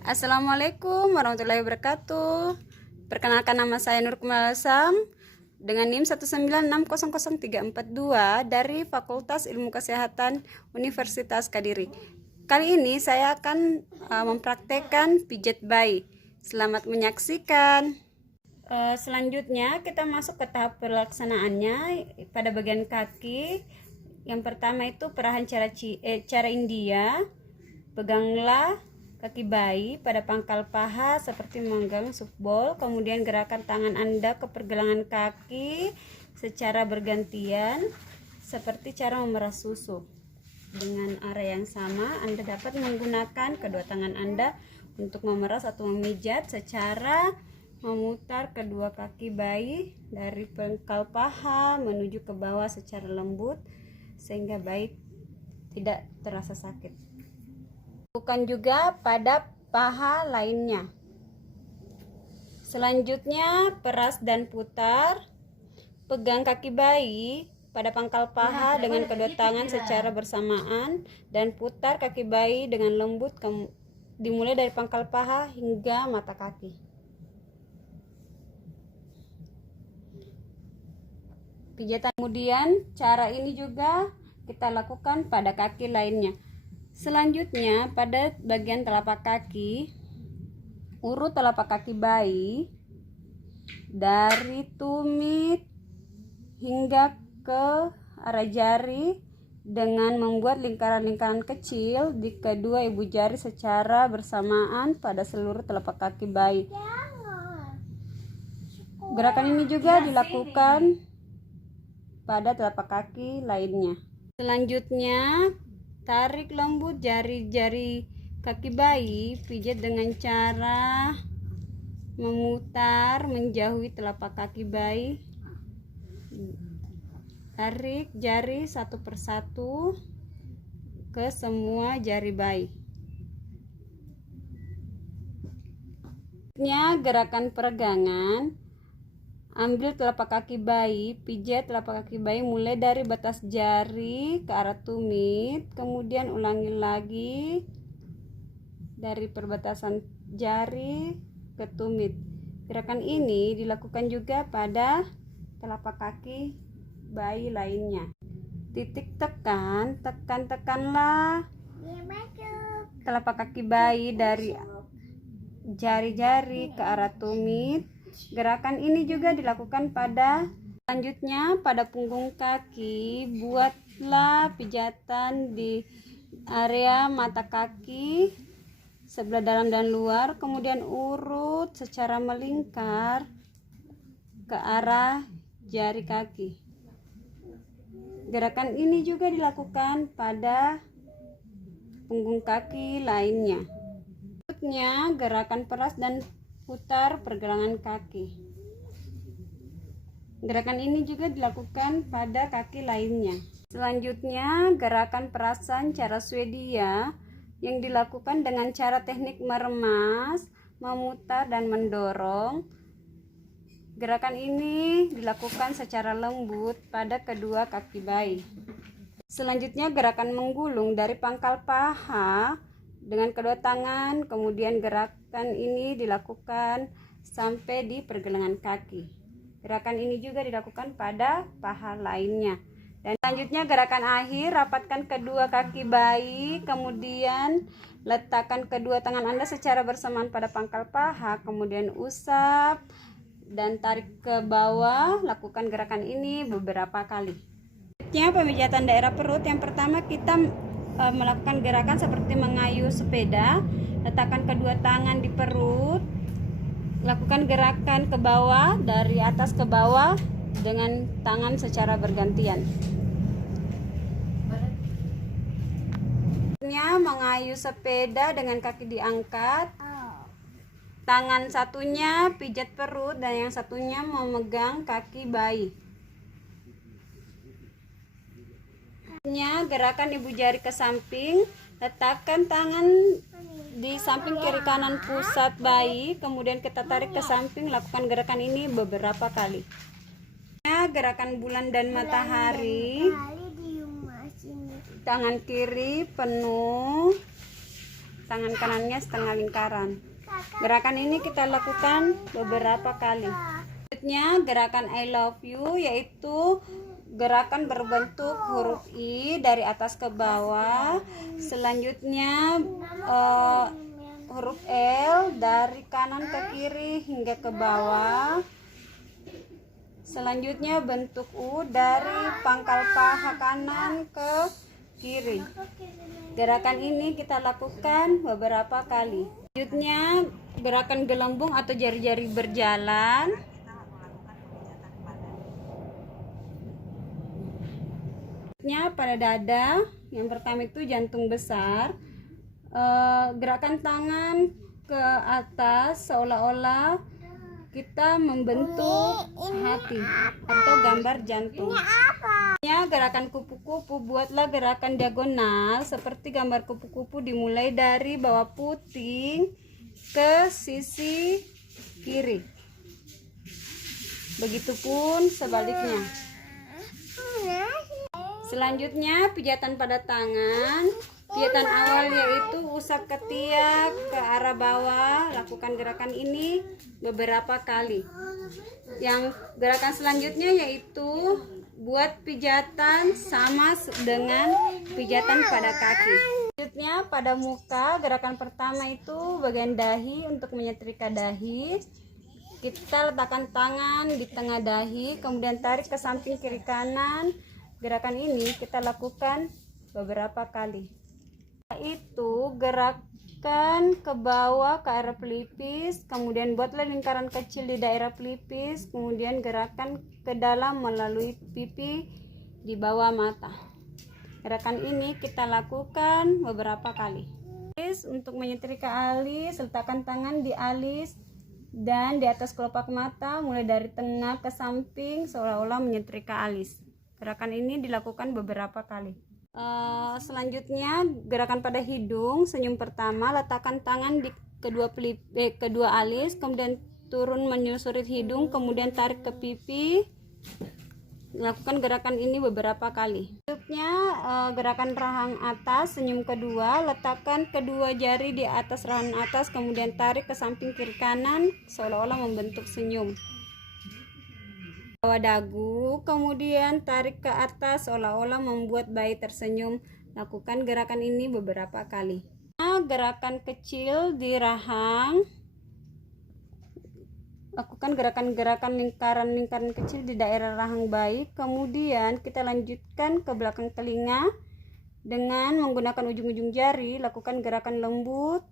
Assalamualaikum warahmatullahi wabarakatuh. Perkenalkan, nama saya Nur Kumalasam dengan NIM 196000342 dari Fakultas Ilmu Kesehatan Universitas Kadiri. Kali ini saya akan mempraktekkan pijat bayi. Selamat menyaksikan. Selanjutnya kita masuk ke tahap pelaksanaannya pada bagian kaki. Yang pertama itu perahan cara India. Peganglah kaki bayi pada pangkal paha seperti memegang softball. Kemudian gerakan tangan Anda ke pergelangan kaki secara bergantian seperti cara memeras susu. Dengan area yang sama, Anda dapat menggunakan kedua tangan Anda untuk memeras atau memijat secara memutar kedua kaki bayi dari pangkal paha menuju ke bawah secara lembut sehingga bayi tidak terasa sakit. Lakukan juga pada paha lainnya. Selanjutnya, peras dan putar. Pegang kaki bayi pada pangkal paha dengan kedua tangan secara bersamaan dan putar kaki bayi dengan lembut dimulai dari pangkal paha hingga mata kaki. Pijatan. Kemudian cara ini juga kita lakukan pada kaki lainnya. Selanjutnya, pada bagian telapak kaki, urut telapak kaki bayi dari tumit hingga ke arah jari dengan membuat lingkaran-lingkaran kecil di kedua ibu jari secara bersamaan pada seluruh telapak kaki bayi. Gerakan ini juga dilakukan pada telapak kaki lainnya. Selanjutnya, tarik lembut jari-jari kaki bayi, pijat dengan cara memutar menjauhi telapak kaki bayi. Tarik jari satu persatu ke semua jari bayi. Gerakan peregangan. Ambil telapak kaki bayi, pijat telapak kaki bayi mulai dari batas jari ke arah tumit, kemudian ulangi lagi dari perbatasan jari ke tumit. Gerakan ini dilakukan juga pada telapak kaki bayi lainnya. Titik tekan, tekanlah telapak kaki bayi dari jari-jari ke arah tumit. Gerakan ini juga dilakukan pada selanjutnya pada punggung kaki. Buatlah pijatan di area mata kaki sebelah dalam dan luar, kemudian urut secara melingkar ke arah jari kaki. Gerakan ini juga dilakukan pada punggung kaki lainnya. Berikutnya, gerakan peras dan putar pergelangan kaki. Gerakan ini juga dilakukan pada kaki lainnya. Selanjutnya, gerakan perasan cara Swedia yang dilakukan dengan cara teknik meremas, memutar dan mendorong. Gerakan ini dilakukan secara lembut pada kedua kaki bayi. Selanjutnya, gerakan menggulung dari pangkal paha dengan kedua tangan, kemudian gerakan ini dilakukan sampai di pergelangan kaki. Gerakan ini juga dilakukan pada paha lainnya. Dan selanjutnya gerakan akhir, rapatkan kedua kaki bayi, kemudian letakkan kedua tangan Anda secara bersamaan pada pangkal paha, kemudian usap dan tarik ke bawah. Lakukan gerakan ini beberapa kali. Selanjutnya pemijatan daerah perut. Yang pertama kita melakukan gerakan seperti mengayuh sepeda. Letakkan kedua tangan di perut, lakukan gerakan ke bawah dari atas ke bawah dengan tangan secara bergantian. Mengayuh sepeda dengan kaki diangkat, tangan satunya pijat perut dan yang satunya memegang kaki bayi. Gerakan ibu jari ke samping, letakkan tangan di samping kiri kanan pusat bayi, kemudian kita tarik ke samping. Lakukan gerakan ini beberapa kali. Gerakan bulan dan matahari. Tangan kiri penuh tangan kanannya setengah lingkaran. Gerakan ini kita lakukan beberapa kali. Selanjutnya gerakan I love you, yaitu gerakan berbentuk huruf I dari atas ke bawah. Selanjutnya huruf L dari kanan ke kiri hingga ke bawah. Selanjutnya bentuk U dari pangkal paha kanan ke kiri. Gerakan ini kita lakukan beberapa kali. Selanjutnya gerakan gelembung atau jari-jari berjalan. Pada dada, yang pertama itu jantung besar. Gerakan tangan ke atas seolah-olah kita membentuk hati atau gambar jantung. Gerakan kupu-kupu, buatlah gerakan diagonal seperti gambar kupu-kupu, dimulai dari bawah puting ke sisi kiri. Begitupun sebaliknya. Selanjutnya pijatan pada tangan. Pijatan awal yaitu usap ketiak ke arah bawah. Lakukan gerakan ini beberapa kali. Yang gerakan selanjutnya yaitu buat pijatan sama dengan pijatan pada kaki. Selanjutnya pada muka, gerakan pertama itu bagian dahi untuk menyetrika dahi. Kita letakkan tangan di tengah dahi, kemudian tarik ke samping kiri kanan. Gerakan ini kita lakukan beberapa kali. Itu gerakan ke bawah ke arah pelipis, kemudian buatlah lingkaran kecil di daerah pelipis, kemudian gerakan ke dalam melalui pipi di bawah mata. Gerakan ini kita lakukan beberapa kali. Untuk menyetrika alis, letakkan tangan di alis dan di atas kelopak mata, mulai dari tengah ke samping seolah-olah menyetrika alis. Gerakan ini dilakukan beberapa kali. Selanjutnya gerakan pada hidung. Senyum pertama, letakkan tangan di kedua alis, kemudian turun menyusuri hidung, kemudian tarik ke pipi. Lakukan gerakan ini beberapa kali. Selanjutnya gerakan rahang atas. Senyum kedua, letakkan kedua jari di atas rahang atas, kemudian tarik ke samping kiri kanan seolah-olah membentuk senyum. Bawah dagu, kemudian tarik ke atas seolah-olah membuat bayi tersenyum. Lakukan gerakan ini beberapa kali. Gerakan kecil di rahang. Lakukan gerakan-gerakan lingkaran-lingkaran kecil di daerah rahang bayi. Kemudian kita lanjutkan ke belakang telinga dengan menggunakan ujung-ujung jari. Lakukan gerakan lembut,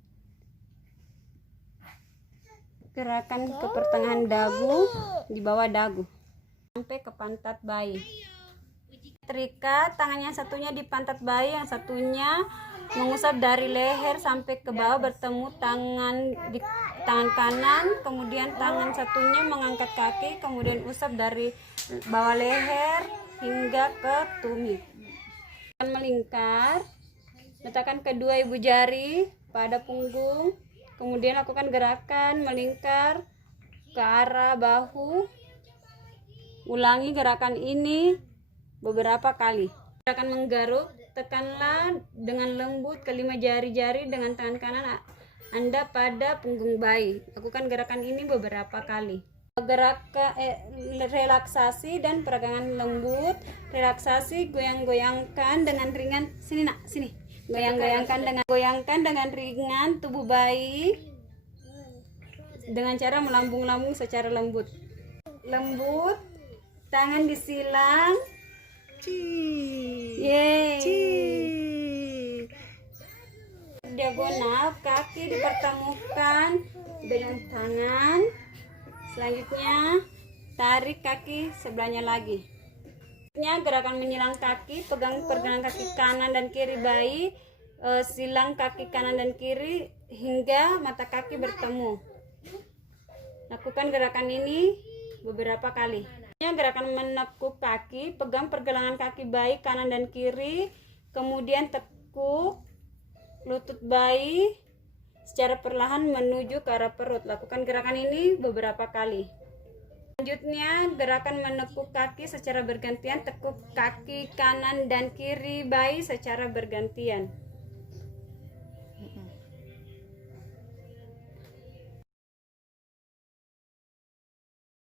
gerakan ke pertengahan dagu, di bawah dagu sampai ke pantat bayi. Terikat tangannya satunya di pantat bayi, yang satunya mengusap dari leher sampai ke bawah, bertemu tangan di tangan kanan, kemudian tangan satunya mengangkat kaki, kemudian usap dari bawah leher hingga ke tumit. Melingkar, letakkan kedua ibu jari pada punggung, kemudian lakukan gerakan melingkar ke arah bahu. Ulangi gerakan ini beberapa kali. Gerakan menggaruk, tekanlah dengan lembut kelima jari-jari dengan tangan kanan Anda pada punggung bayi. Lakukan gerakan ini beberapa kali. Gerakan relaksasi dan peregangan lembut. Relaksasi, goyang-goyangkan dengan ringan. Sini nak, sini. Goyangkan dengan ringan tubuh bayi dengan cara melambung-lambung secara lembut. Tangan disilang. Diagonal, kaki dipertemukan dengan tangan. Selanjutnya tarik kaki sebelahnya lagi. Gerakan menyilang kaki, pegang pergelangan kaki kanan dan kiri bayi, silang kaki kanan dan kiri hingga mata kaki bertemu. Lakukan gerakan ini beberapa kali. Gerakan menekuk kaki, pegang pergelangan kaki bayi kanan dan kiri, kemudian tekuk lutut bayi secara perlahan menuju ke arah perut. Lakukan gerakan ini beberapa kali. Selanjutnya gerakan menekuk kaki secara bergantian, tekuk kaki kanan dan kiri bayi secara bergantian.